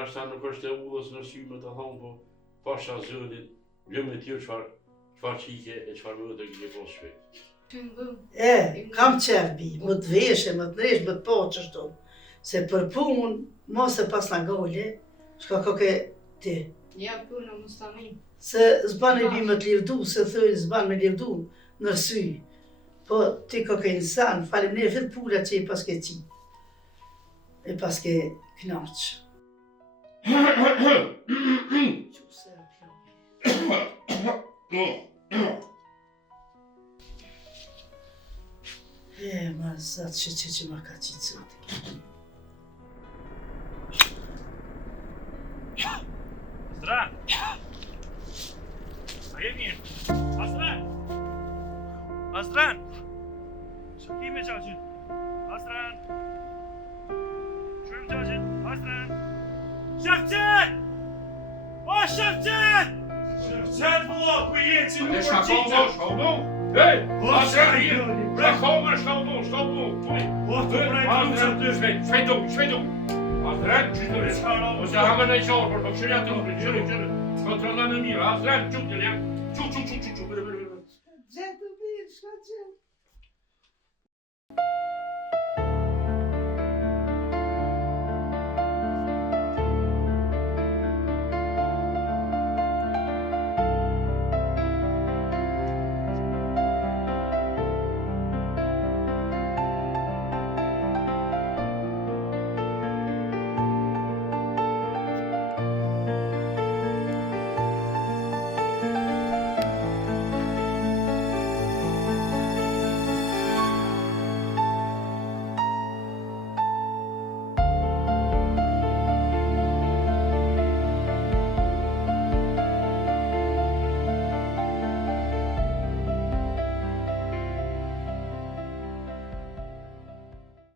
nashta nuk është e udhës në sy me të thonë, po pasha zënit, lëmë e tjë çfarë qike e çfarë më të kje posë shpejt. Kam qerbi, më të veshe, më të nesh, më të po qështu. Se për punë, mos e pas nga gole, shka koke ti. Ja, punë, Mustamin. Se zban e bimë të livdu, se thëjnë zban me livdu në sy. Po ti koke insan, falim ne vetë pula që i paske qi. E paske knaq. Ma zatë që ma ka qitë zëtë. Aslan! A je mirë? Aslan! Aslan! Shëki me qaqin? Aslan! Shërim qaqin? Aslan! Shëfqet! O Shëfqet! Shëfqet vëllo, ku je që nuk përqitë? Shkomu! Hej! Aslan hirë! Shkomu, shkomu! O të prejtë të Shvejtu! Aslan, qytë ose hamë në i qorë, për këshirja të nërë, qërë. Kontrolla në mirë, Aslan, qukë të lem. Qukë. Gjetë të mirë, shka gjetë.